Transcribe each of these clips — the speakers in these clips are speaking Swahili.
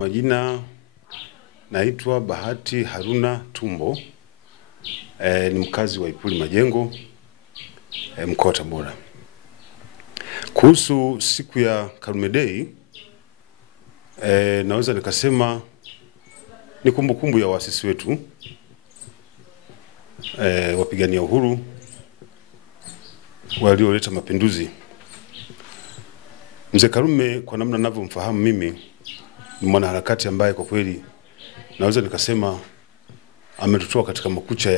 Majina naitwa Bahati Haruna Tumbo, ni mkazi wa Ipuli Majengo, mkoa wa Tabora. Kuhusu siku ya Karume Day, naweza nikasema ni kumbukumbu ya waasisi wetu, wapigania uhuru walioleta mapinduzi. Mzee Karume, kwa namna ninavyomfahamu mimi, ni mwanaharakati ambaye kwa kweli naweza nikasema ametutoa katika makucha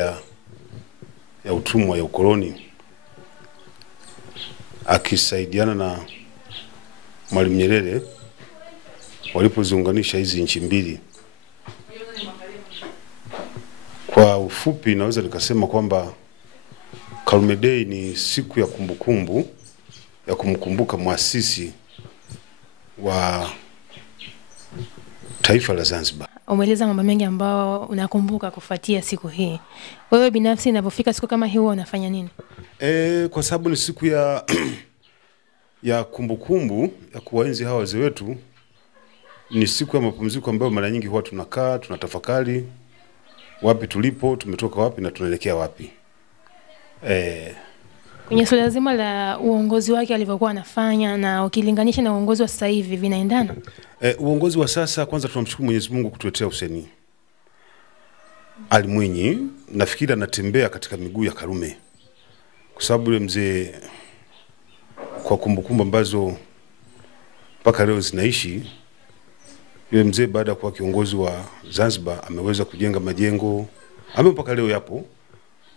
ya utumwa, ya ukoloni, akisaidiana na Mwalimu Nyerere walipoziunganisha hizi nchi mbili. Kwa ufupi naweza nikasema kwamba Karume Day ni siku ya kumbukumbu ya kumkumbuka muasisi wa taifa la Zanzibar. Umeeleza mambo mengi ambao unakumbuka kufuatia siku hii. Wewe binafsi inapofika siku kama hii unafanya nini? Kwa sababu ni siku ya kumbukumbu ya kuwaenzi hawa wazee wetu, ni siku ya mapumziko ambayo mara nyingi huwa tunakaa, tunatafakari wapi tulipo, tumetoka wapi na tunaelekea wapi. Kwenye suala zima la uongozi wake alivyokuwa anafanya na ukilinganisha na uongozi wa sasa hivi vinaendana? Uongozi wa sasa, kwanza tunamshukuru Mwenyezi Mungu kutuletea Hussein Ali Mwinyi. Nafikiri anatembea katika miguu ya Karume, kwa sababu yule mzee, kwa kumbukumbu ambazo mpaka leo zinaishi, yule mzee baada ya kuwa kiongozi wa Zanzibar ameweza kujenga majengo ambayo mpaka leo yapo,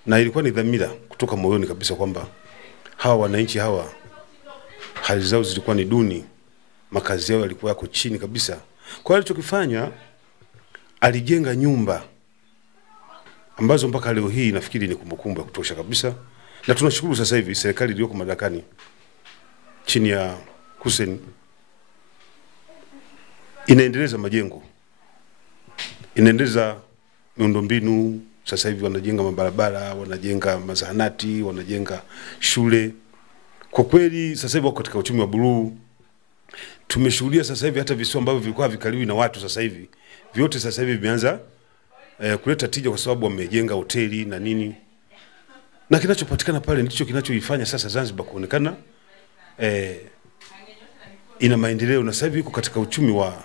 na ilikuwa ni dhamira kutoka moyoni kabisa kwamba hawa wananchi hawa hali zao zilikuwa ni duni, makazi yao yalikuwa yako chini kabisa. Kwa hiyo alichokifanya, alijenga nyumba ambazo mpaka leo hii nafikiri ni kumbukumbu ya kutosha kabisa. Na tunashukuru sasa hivi serikali iliyoko madarakani chini ya Hussein inaendeleza majengo, inaendeleza miundombinu. Sasa hivi wanajenga mabarabara, wanajenga mazahanati, wanajenga shule. Kwa kweli sasa hivi wako katika uchumi wa buluu. Tumeshuhudia sasa hivi hata visiwa ambavyo vilikuwa vikaliwi na watu, sasa hivi vyote sasa hivi vimeanza kuleta tija, kwa sababu wamejenga hoteli na nini. Na kinachopatikana pale ndicho kinachoifanya sasa Zanzibar kuonekana ina maendeleo, na sasa hivi iko katika uchumi wa,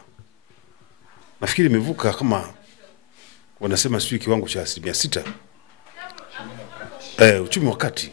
nafikiri imevuka kama wanasema sio kiwango cha 6%. Uchumi wa kati.